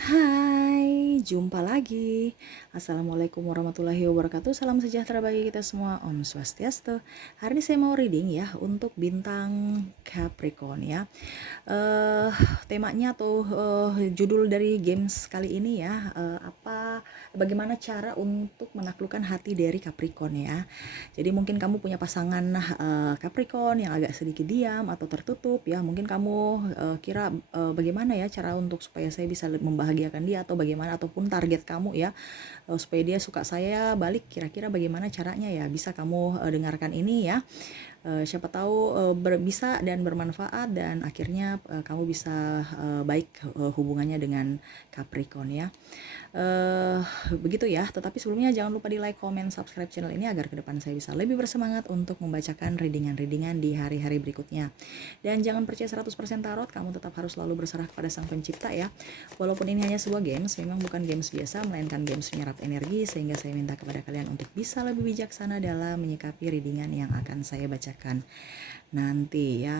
Hai, jumpa lagi. Assalamualaikum warahmatullahi wabarakatuh. Salam sejahtera bagi kita semua. Om Swastiastu. Hari ini saya mau reading ya untuk bintang Capricorn ya. eh Temanya tuh judul dari games kali ini ya, bagaimana cara untuk menaklukkan hati dari Capricorn ya. Jadi mungkin kamu punya pasangan Capricorn yang agak sedikit diam atau tertutup ya. Mungkin kamu kira bagaimana ya cara untuk supaya saya bisa membahagiakan dia, atau bagaimana, ataupun target kamu ya, supaya dia suka saya balik, kira-kira bagaimana caranya ya. Bisa kamu dengarkan ini ya. Siapa tahu bisa dan bermanfaat, dan akhirnya kamu bisa baik hubungannya dengan Capricorn ya. eh Begitu ya. Tetapi sebelumnya jangan lupa di like, comment, subscribe channel ini agar ke depan saya bisa lebih bersemangat untuk membacakan readingan-readingan di hari-hari berikutnya. Dan jangan percaya 100% tarot, kamu tetap harus selalu berserah kepada Sang Pencipta ya. Walaupun ini hanya sebuah games, memang bukan games biasa, melainkan games menyerap energi, sehingga saya minta kepada kalian untuk bisa lebih bijaksana dalam menyikapi readingan yang akan saya bacakan nanti ya.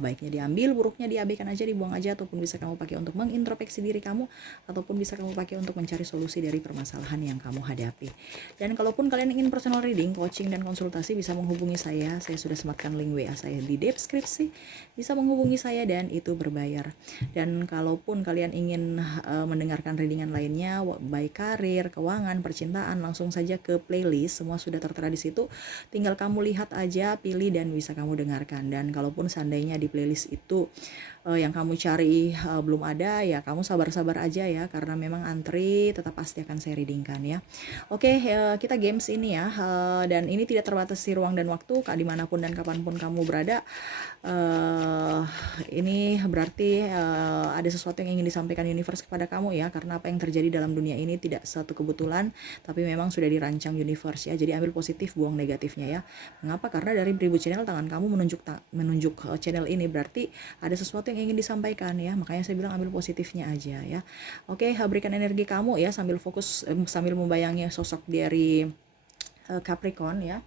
Baiknya diambil, buruknya diabaikan aja, dibuang aja, ataupun bisa kamu pakai untuk mengintrospeksi diri kamu, ataupun bisa kamu pakai untuk mencari solusi dari permasalahan yang kamu hadapi. Dan kalaupun kalian ingin personal reading, coaching, dan konsultasi, bisa menghubungi saya. Saya sudah sematkan link WA saya di deskripsi. Bisa menghubungi saya dan itu berbayar. Dan kalaupun kalian ingin mendengarkan readingan lainnya, baik karir, keuangan, percintaan, langsung saja ke playlist, semua sudah tertera di situ. Tinggal kamu lihat aja, pilih, dan bisa kamu dengarkan. Dan kalaupun seandainya di playlist itu yang kamu cari belum ada, ya kamu sabar-sabar aja ya, karena memang antri tetap pasti akan saya readingkan ya. Oke, kita games ini ya, dan ini tidak terbatasi ruang dan waktu, dimanapun dan kapanpun kamu berada. Ini berarti ada sesuatu yang ingin disampaikan universe kepada kamu ya, karena apa yang terjadi dalam dunia ini tidak satu kebetulan, tapi memang sudah dirancang universe ya. Jadi ambil positif, buang negatifnya ya. Mengapa? Karena dari beribu channel, tangan kamu menunjuk channel ini, berarti ada sesuatu yang ingin disampaikan ya. Makanya saya bilang ambil positifnya aja ya. Oke, berikan energi kamu ya, sambil fokus, sambil membayangi sosok dari Capricorn ya.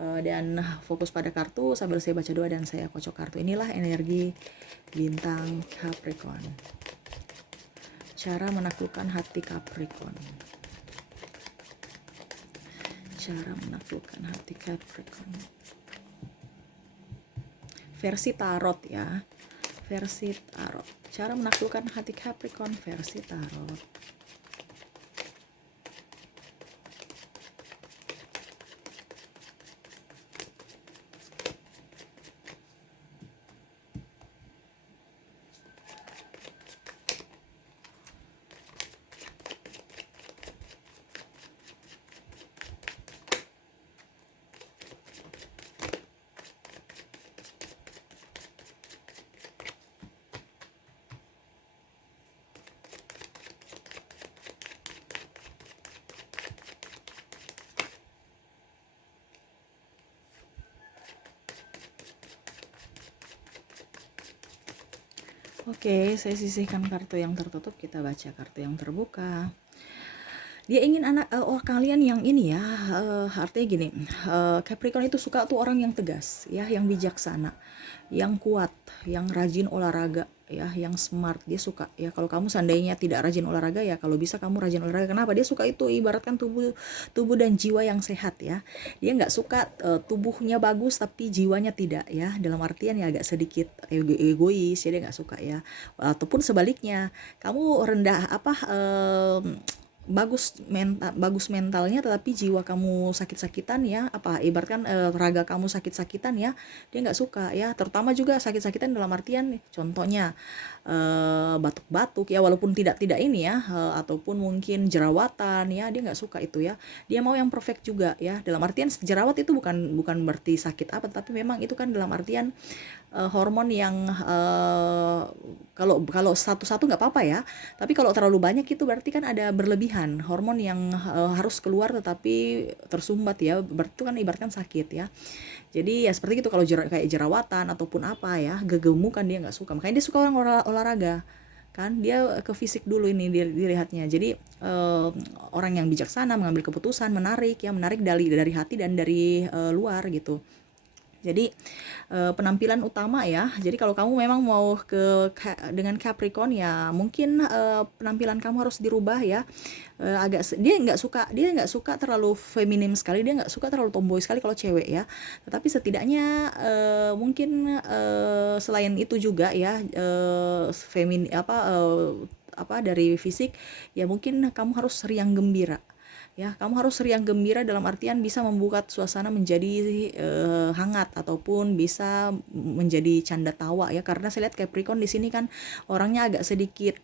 Dan fokus pada kartu sambil saya baca doa dan saya kocok kartu. Inilah energi bintang Capricorn. Cara menaklukkan hati Capricorn. Cara menaklukkan hati Capricorn. Versi tarot ya. Versi tarot. Cara menaklukkan hati Capricorn versi tarot. Oke, saya sisihkan kartu yang tertutup, kita baca kartu yang terbuka. Dia ingin kalian yang ini ya, artinya gini, Capricorn itu suka tuh orang yang tegas ya, yang bijaksana, yang kuat, yang rajin olahraga ya, yang smart. Dia suka ya. Kalau kamu seandainya tidak rajin olahraga ya, kalau bisa kamu rajin olahraga. Kenapa? Dia suka itu, ibaratkan tubuh dan jiwa yang sehat ya. Dia nggak suka tubuhnya bagus tapi jiwanya tidak ya, dalam artian ya agak sedikit egois ya, dia nggak suka ya. Ataupun sebaliknya, kamu rendah bagus mentalnya tetapi jiwa kamu sakit-sakitan ya, ibaratkan raga kamu sakit-sakitan ya, dia nggak suka ya. Terutama juga sakit-sakitan dalam artian contohnya batuk-batuk ya, walaupun tidak ini ya, ataupun mungkin jerawatan ya, dia nggak suka itu ya. Dia mau yang perfect juga ya, dalam artian jerawat itu bukan berarti sakit apa, tapi memang itu kan dalam artian hormon yang kalau satu-satu nggak apa-apa ya, tapi kalau terlalu banyak itu berarti kan ada berlebihan hormon yang harus keluar tetapi tersumbat ya, berarti itu kan ibaratkan sakit ya. Jadi ya seperti itu, kalau kayak jerawatan ataupun apa ya, gegemukan dia nggak suka. Makanya dia suka orang olahraga kan, dia ke fisik dulu ini dilihatnya. Jadi orang yang bijaksana, mengambil keputusan, menarik dari hati dan dari luar gitu. Jadi penampilan utama ya. Jadi kalau kamu memang mau dengan Capricorn ya mungkin penampilan kamu harus dirubah ya. Dia nggak suka terlalu feminim sekali, dia nggak suka terlalu tomboy sekali kalau cewek ya. Tetapi setidaknya mungkin selain itu juga ya apa dari fisik ya mungkin kamu harus riang gembira. Ya, kamu harus riang gembira dalam artian bisa membuat suasana menjadi hangat ataupun bisa menjadi canda tawa ya, karena saya lihat Capricorn di sini kan orangnya agak sedikit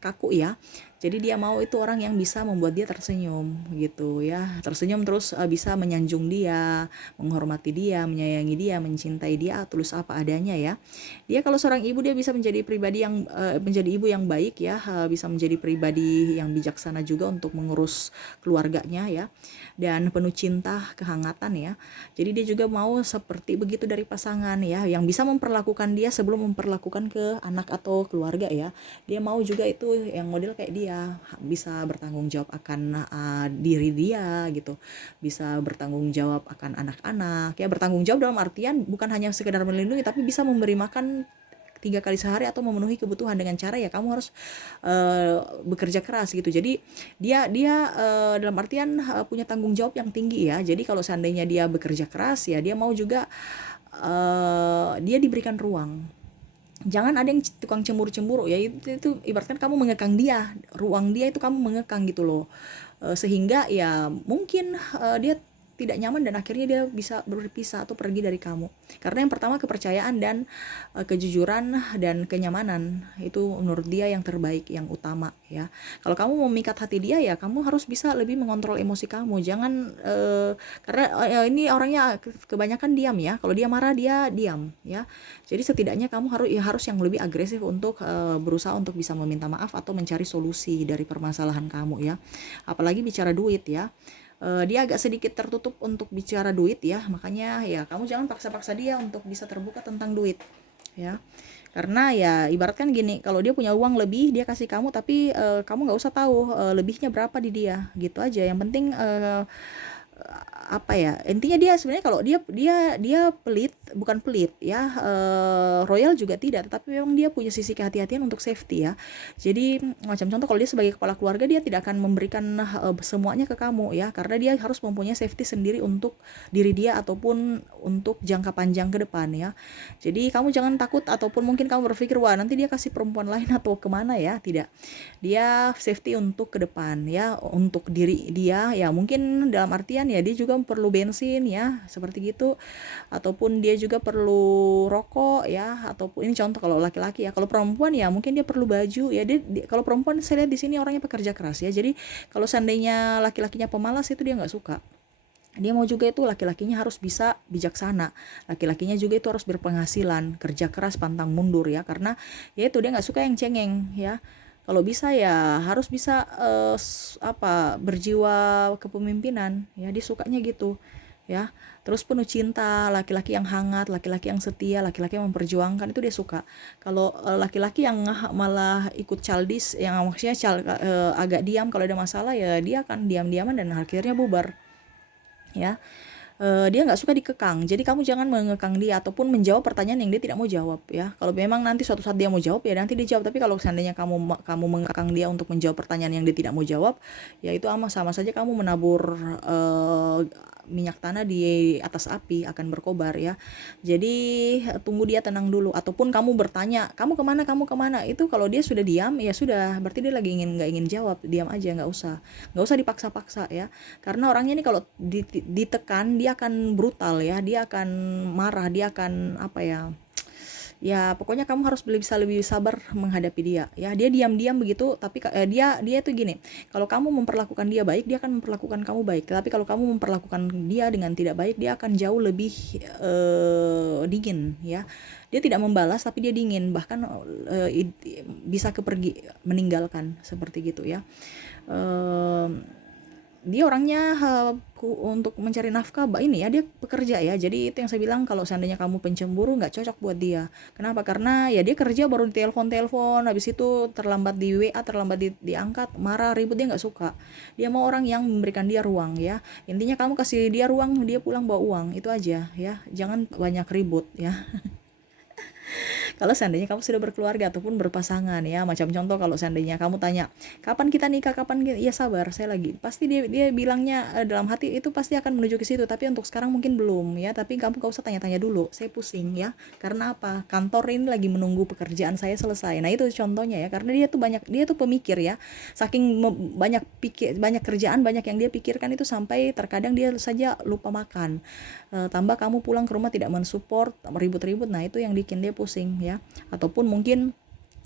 kaku ya. Jadi dia mau itu orang yang bisa membuat dia tersenyum gitu ya. Tersenyum terus bisa menyanjung dia, menghormati dia, menyayangi dia, mencintai dia tulus apa adanya ya. Dia kalau seorang ibu dia bisa menjadi pribadi yang menjadi ibu yang baik ya, bisa menjadi pribadi yang bijaksana juga untuk mengurus keluarganya ya. Dan penuh cinta, kehangatan ya. Jadi dia juga mau seperti begitu dari pasangan ya, yang bisa memperlakukan dia sebelum memperlakukan ke anak atau keluarga ya. Dia mau juga itu yang model kayak dia, bisa bertanggung jawab akan diri dia gitu, bisa bertanggung jawab akan anak-anak ya. Bertanggung jawab dalam artian bukan hanya sekedar melindungi, tapi bisa memberi makan 3 kali sehari atau memenuhi kebutuhan dengan cara ya kamu harus bekerja keras gitu. Jadi dia dia dalam artian punya tanggung jawab yang tinggi ya. Jadi kalau seandainya dia bekerja keras ya dia mau juga dia diberikan ruang. Jangan ada yang tukang cemburu-cemburu ya, itu ibaratkan kamu mengekang dia, ruang dia itu kamu mengekang gitu loh. Sehingga ya mungkin dia tidak nyaman dan akhirnya dia bisa berpisah atau pergi dari kamu. Karena yang pertama kepercayaan dan kejujuran dan kenyamanan itu menurut dia yang terbaik, yang utama ya. Kalau kamu mau memikat hati dia ya kamu harus bisa lebih mengontrol emosi kamu. Jangan karena ini orangnya kebanyakan diam ya. Kalau dia marah dia diam ya. Jadi setidaknya kamu harus yang lebih agresif untuk berusaha untuk bisa meminta maaf atau mencari solusi dari permasalahan kamu ya. Apalagi bicara duit ya. Dia agak sedikit tertutup untuk bicara duit ya, makanya ya kamu jangan paksa-paksa dia untuk bisa terbuka tentang duit ya. Karena ya ibaratkan gini, kalau dia punya uang lebih dia kasih kamu, tapi kamu nggak usah tahu lebihnya berapa di dia gitu aja. Yang penting apa ya, intinya dia sebenarnya kalau dia pelit, bukan pelit ya, royal juga tidak, tetapi memang dia punya sisi kehati-hatian untuk safety ya. Jadi macam contoh kalau dia sebagai kepala keluarga dia tidak akan memberikan semuanya ke kamu ya, karena dia harus mempunyai safety sendiri untuk diri dia ataupun untuk jangka panjang ke depan ya. Jadi kamu jangan takut ataupun mungkin kamu berpikir wah nanti dia kasih perempuan lain atau kemana ya, tidak. Dia safety untuk ke depan ya, untuk diri dia ya, mungkin dalam artian ya dia juga perlu bensin ya seperti gitu, ataupun dia juga perlu rokok ya, ataupun ini contoh kalau laki-laki ya. Kalau perempuan ya mungkin dia perlu baju ya. Kalau perempuan saya lihat di sini orangnya pekerja keras ya. Jadi kalau seandainya laki-lakinya pemalas itu dia nggak suka. Dia mau juga itu laki-lakinya harus bisa bijaksana, laki-lakinya juga itu harus berpenghasilan, kerja keras, pantang mundur ya, karena ya itu dia nggak suka yang cengeng ya. Kalau bisa ya harus bisa berjiwa kepemimpinan ya, dia sukanya gitu ya. Terus penuh cinta, laki-laki yang hangat, laki-laki yang setia, laki-laki yang memperjuangkan itu dia suka. Kalau laki-laki yang malah ikut childish, yang maksudnya agak diam kalau ada masalah ya dia akan diam-diaman dan akhirnya bubar ya. Dia nggak suka dikekang, jadi kamu jangan mengekang dia ataupun menjawab pertanyaan yang dia tidak mau jawab ya. Kalau memang nanti suatu saat dia mau jawab ya nanti dia jawab, tapi kalau seandainya kamu mengekang dia untuk menjawab pertanyaan yang dia tidak mau jawab ya itu sama saja kamu menabur minyak tanah di atas api, akan berkobar ya. Jadi tunggu dia tenang dulu, ataupun kamu bertanya kamu kemana, itu kalau dia sudah diam ya sudah berarti dia lagi nggak ingin jawab, diam aja, nggak usah dipaksa-paksa ya. Karena orangnya ini kalau ditekan dia akan brutal ya, dia akan marah, dia akan apa ya pokoknya kamu harus bisa lebih sabar menghadapi dia ya. Dia diam-diam begitu, tapi dia tuh gini, kalau kamu memperlakukan dia baik dia akan memperlakukan kamu baik, tapi kalau kamu memperlakukan dia dengan tidak baik dia akan jauh lebih dingin ya. Dia tidak membalas tapi dia dingin, bahkan bisa meninggalkan seperti gitu ya. dia orangnya untuk mencari nafkah ini ya, dia pekerja ya. Jadi itu yang saya bilang, kalau seandainya kamu pencemburu nggak cocok buat dia. Kenapa? Karena ya dia kerja baru ditelepon-telepon, habis itu terlambat di WA, terlambat diangkat, marah, ribut, dia nggak suka. Dia mau orang yang memberikan dia ruang ya. Intinya kamu kasih dia ruang, dia pulang bawa uang, itu aja ya. Jangan banyak ribut ya. Kalau seandainya kamu sudah berkeluarga ataupun berpasangan ya, macam contoh kalau seandainya kamu tanya, kapan kita nikah, kapan kita, ya sabar, saya lagi. Pasti dia bilangnya dalam hati itu pasti akan menuju ke situ, tapi untuk sekarang mungkin belum ya. Tapi kamu gak usah tanya-tanya dulu, saya pusing ya. Karena apa? Kantor ini lagi menunggu pekerjaan saya selesai. Nah itu contohnya ya, karena dia tuh pemikir ya. Saking banyak kerjaan, banyak yang dia pikirkan itu sampai terkadang dia saja lupa makan. Tambah kamu pulang ke rumah tidak mensupport, ribut-ribut, nah itu yang bikin dia pusing ya. Ataupun mungkin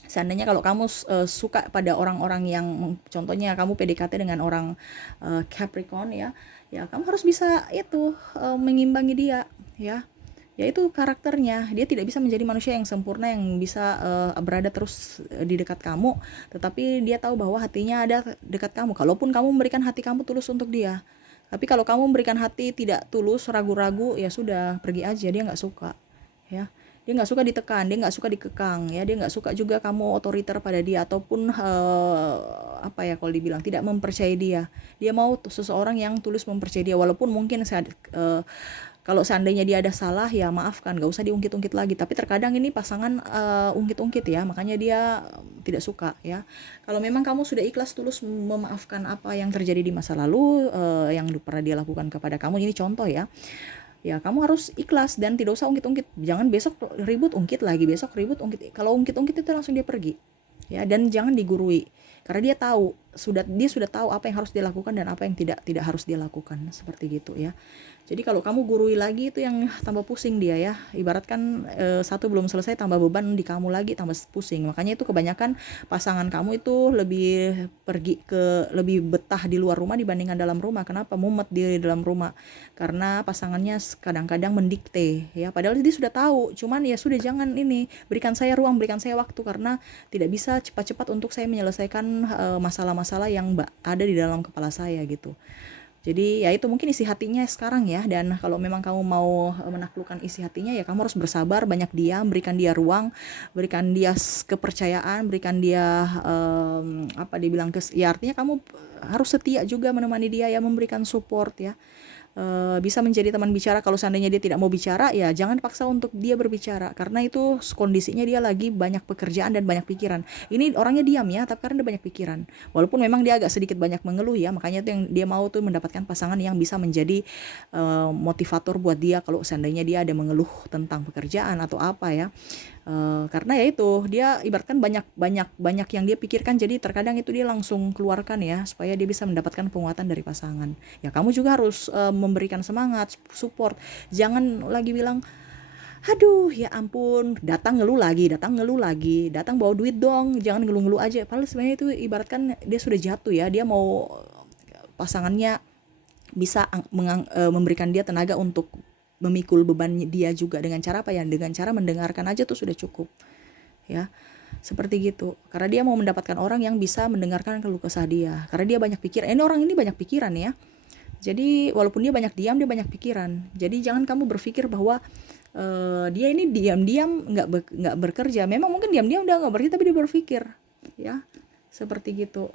seandainya kalau kamu suka pada orang-orang yang contohnya kamu PDKT dengan orang Capricorn ya, ya kamu harus bisa itu mengimbangi dia ya. Ya itu karakternya, dia tidak bisa menjadi manusia yang sempurna yang bisa berada terus di dekat kamu, tetapi dia tahu bahwa hatinya ada dekat kamu. Kalaupun kamu memberikan hati kamu tulus untuk dia, tapi kalau kamu memberikan hati tidak tulus, ragu-ragu, ya sudah, pergi aja, dia nggak suka ya. Dia nggak suka ditekan, dia nggak suka dikekang ya, dia nggak suka juga kamu otoriter pada dia ataupun apa ya, kalau dibilang tidak mempercayai dia. Dia mau seseorang yang tulus mempercayai dia, walaupun mungkin kalau seandainya dia ada salah ya maafkan, gak usah diungkit-ungkit lagi. Tapi terkadang ini pasangan ungkit-ungkit ya, makanya dia tidak suka ya. Kalau memang kamu sudah ikhlas tulus memaafkan apa yang terjadi di masa lalu, yang pernah dia lakukan kepada kamu, ini contoh ya. Ya kamu harus ikhlas dan tidak usah ungkit-ungkit. Jangan besok ribut ungkit lagi, besok ribut ungkit. Kalau ungkit-ungkit itu langsung dia pergi ya. Dan jangan digurui, karena dia sudah tahu apa yang harus dilakukan dan apa yang tidak harus dia lakukan, seperti gitu ya. Jadi kalau kamu gurui lagi itu yang tambah pusing dia ya. Ibaratkan satu belum selesai, tambah beban di kamu lagi, tambah pusing. Makanya itu kebanyakan pasangan kamu itu lebih betah di luar rumah dibandingkan dalam rumah. Kenapa? Mumet di dalam rumah. Karena pasangannya kadang-kadang mendikte ya. Padahal dia sudah tahu, cuman ya sudah, jangan ini, berikan saya ruang, berikan saya waktu, karena tidak bisa cepat-cepat untuk saya menyelesaikan masalah-masalah yang ada di dalam kepala saya gitu. Jadi ya itu mungkin isi hatinya sekarang ya. Dan kalau memang kamu mau menaklukkan isi hatinya, ya kamu harus bersabar, banyak diam, berikan dia ruang, berikan dia kepercayaan, berikan dia apa dibilang, ya artinya kamu harus setia juga menemani dia ya, memberikan support ya. Bisa menjadi teman bicara. Kalau seandainya dia tidak mau bicara, ya jangan paksa untuk dia berbicara, karena itu kondisinya dia lagi banyak pekerjaan dan banyak pikiran. Ini orangnya diam ya, tapi karena dia banyak pikiran, walaupun memang dia agak sedikit banyak mengeluh ya. Makanya itu yang dia mau tuh, mendapatkan pasangan yang bisa menjadi motivator buat dia kalau seandainya dia ada mengeluh tentang pekerjaan atau apa ya. Karena ya itu, dia ibaratkan banyak yang dia pikirkan, jadi terkadang itu dia langsung keluarkan ya, supaya dia bisa mendapatkan penguatan dari pasangan. Ya kamu juga harus memberikan semangat, support. Jangan lagi bilang, aduh ya ampun, datang ngeluh lagi, datang bawa duit dong, jangan ngeluh-ngeluh aja. Padahal sebenarnya itu ibaratkan dia sudah jatuh ya, dia mau pasangannya bisa memberikan dia tenaga untuk memikul beban dia juga. Dengan cara apa ya? Dengan cara mendengarkan aja tuh sudah cukup ya, seperti gitu. Karena dia mau mendapatkan orang yang bisa mendengarkan keluh kesah dia, karena dia banyak pikiran. Ini orang ini banyak pikiran ya. Jadi walaupun dia banyak diam, dia banyak pikiran. Jadi jangan kamu berpikir bahwa dia ini diam-diam nggak bekerja. Memang mungkin diam-diam udah nggak bekerja, tapi dia berpikir ya, seperti gitu.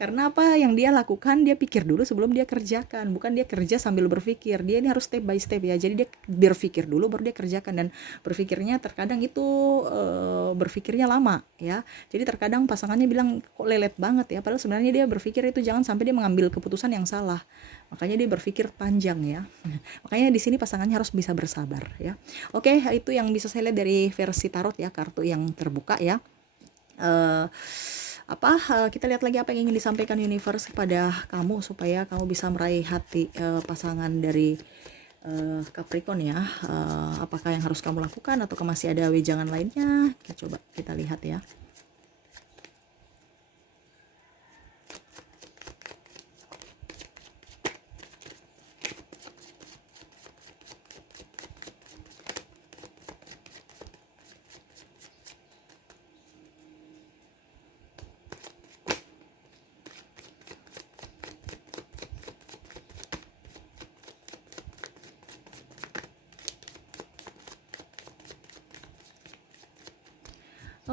Karena apa yang dia lakukan, dia pikir dulu sebelum dia kerjakan, bukan dia kerja sambil berpikir. Dia ini harus step by step ya. Jadi dia berpikir dulu baru dia kerjakan, dan berpikirnya terkadang itu berpikirnya lama ya. Jadi terkadang pasangannya bilang kok lelet banget ya, padahal sebenarnya dia berpikir itu jangan sampai dia mengambil keputusan yang salah. Makanya dia berpikir panjang ya. Makanya di sini pasangannya harus bisa bersabar ya. Oke, itu yang bisa saya lihat dari versi tarot ya, kartu yang terbuka ya. Kita lihat lagi apa yang ingin disampaikan universe kepada kamu, supaya kamu bisa meraih hati pasangan dari Capricorn ya. Apakah yang harus kamu lakukan atau masih ada wejangan lainnya? Coba kita lihat ya.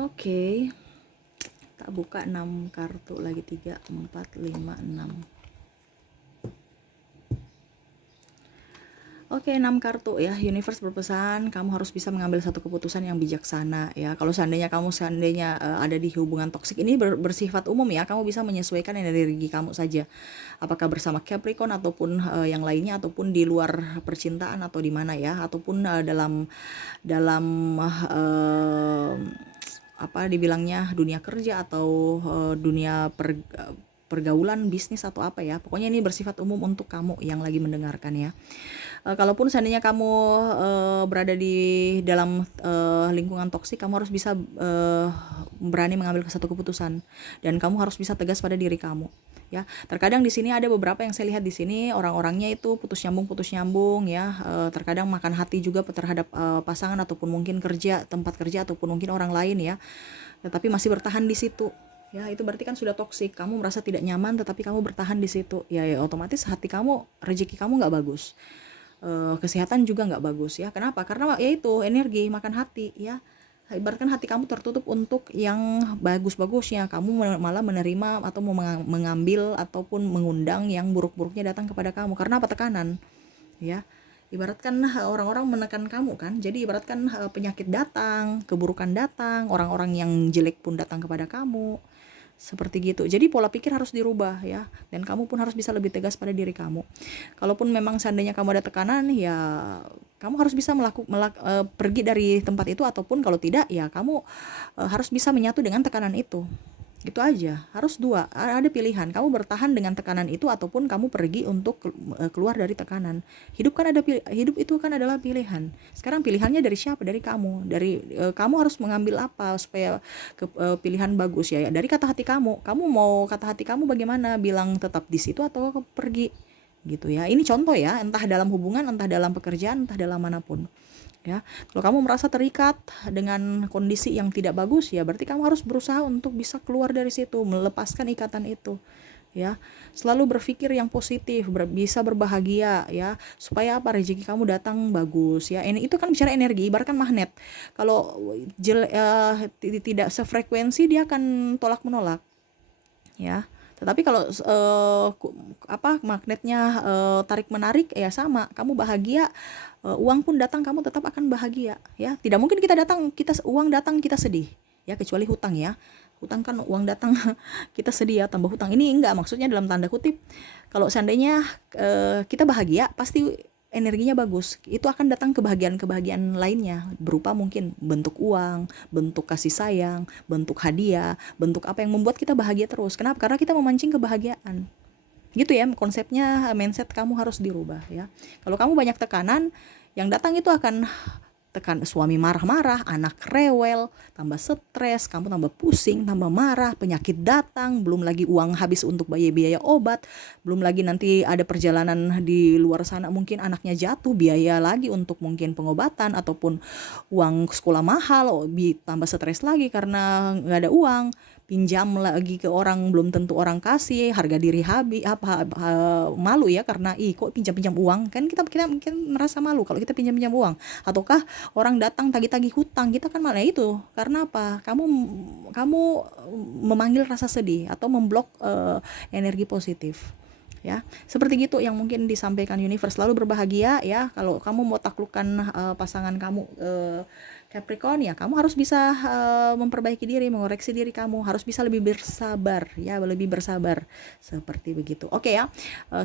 Oke, tak buka 6 kartu lagi, 3, 4, 5, 6. Oke, 6 kartu ya. Universe berpesan kamu harus bisa mengambil satu keputusan yang bijaksana ya. Kalau seandainya kamu ada di hubungan toksik ini bersifat umum ya, kamu bisa menyesuaikan energi kamu saja. Apakah bersama Capricorn ataupun yang lainnya, ataupun di luar percintaan atau di mana ya, ataupun dalam apa dibilangnya dunia kerja atau dunia pergaulan bisnis atau apa ya. Pokoknya ini bersifat umum untuk kamu yang lagi mendengarkan ya. Kalaupun seandainya kamu berada di dalam lingkungan toksik, kamu harus bisa berani mengambil satu keputusan, dan kamu harus bisa tegas pada diri kamu. Ya, terkadang di sini ada beberapa yang saya lihat di sini orang-orangnya itu putus nyambung ya. Terkadang makan hati juga terhadap pasangan ataupun mungkin tempat kerja ataupun mungkin orang lain ya. Tetapi masih bertahan di situ. Ya, itu berarti kan sudah toksik. Kamu merasa tidak nyaman tetapi kamu bertahan di situ. Ya, otomatis hati kamu, rezeki kamu nggak bagus. Kesehatan juga nggak bagus ya. Kenapa? Karena ya itu energi makan hati ya. Ibaratkan hati kamu tertutup untuk yang bagus-bagusnya. Kamu malah menerima atau mengambil ataupun mengundang yang buruk-buruknya datang kepada kamu. Karena apa? Tekanan ya. Ibaratkan orang-orang menekan kamu kan. Jadi ibaratkan penyakit datang, keburukan datang, orang-orang yang jelek pun datang kepada kamu. Seperti gitu. Jadi pola pikir harus dirubah ya, dan kamu pun harus bisa lebih tegas pada diri kamu. Kalaupun memang seandainya kamu ada tekanan ya, kamu harus bisa pergi dari tempat itu, ataupun kalau tidak ya kamu harus bisa menyatu dengan tekanan itu. Itu aja, harus ada pilihan, kamu bertahan dengan tekanan itu ataupun kamu pergi untuk keluar dari tekanan. Hidup itu kan adalah pilihan. Sekarang pilihannya dari siapa? Dari kamu. Kamu harus mengambil apa supaya pilihan bagus ya. Dari kata hati kamu mau kata hati kamu bagaimana, bilang tetap di situ atau pergi gitu ya. Ini contoh ya, entah dalam hubungan, entah dalam pekerjaan, entah dalam manapun ya. Kalau kamu merasa terikat dengan kondisi yang tidak bagus ya, berarti kamu harus berusaha untuk bisa keluar dari situ, melepaskan ikatan itu ya. Selalu berpikir yang positif, bisa berbahagia ya, supaya apa, rezeki kamu datang bagus ya. Ini itu kan bicara energi, ibaratkan magnet. Kalau tidak sefrekuensi, dia akan tolak menolak ya. Tetapi kalau magnetnya tarik menarik ya, sama, kamu bahagia, uang pun datang, kamu tetap akan bahagia ya. Tidak mungkin uang datang kita sedih ya, kecuali hutang ya. Hutang kan uang datang kita sedih ya, tambah hutang. Ini enggak, maksudnya dalam tanda kutip, kalau seandainya kita bahagia, pasti energinya bagus, itu akan datang kebahagiaan lainnya, berupa mungkin bentuk uang, bentuk kasih sayang, bentuk hadiah, bentuk apa yang membuat kita bahagia terus. Kenapa? Karena kita memancing kebahagiaan. Gitu ya konsepnya. Mindset kamu harus dirubah ya. Kalau kamu banyak tekanan, yang datang itu akan suami marah-marah, anak rewel, tambah stres, kamu tambah pusing, tambah marah, penyakit datang, belum lagi uang habis untuk biaya obat, belum lagi nanti ada perjalanan di luar sana, mungkin anaknya jatuh, biaya lagi untuk mungkin pengobatan ataupun uang sekolah mahal, tambah stres lagi karena nggak ada uang, pinjam lagi ke orang, belum tentu orang kasih, harga diri habis, malu ya, karena kok pinjam uang, kan kita mungkin merasa malu kalau kita pinjam uang, ataukah orang datang tagih-tagih hutang, kita kan malah itu. Karena apa? Kamu memanggil rasa sedih atau memblok energi positif ya. Seperti gitu yang mungkin disampaikan universe. Selalu berbahagia ya. Kalau kamu mau taklukkan pasangan kamu Capricorn ya, kamu harus bisa memperbaiki diri, mengoreksi diri kamu, harus bisa lebih bersabar ya, lebih bersabar. Seperti begitu. Oke ya.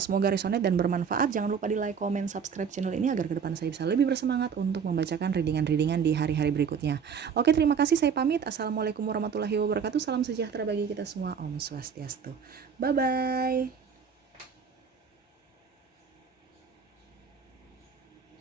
Semoga resonate dan bermanfaat. Jangan lupa di like, comment, subscribe channel ini agar ke depan saya bisa lebih bersemangat untuk membacakan readingan-readingan di hari-hari berikutnya. Oke, terima kasih, saya pamit. Assalamualaikum warahmatullahi wabarakatuh. Salam sejahtera bagi kita semua. Om Swastiastu. Bye bye.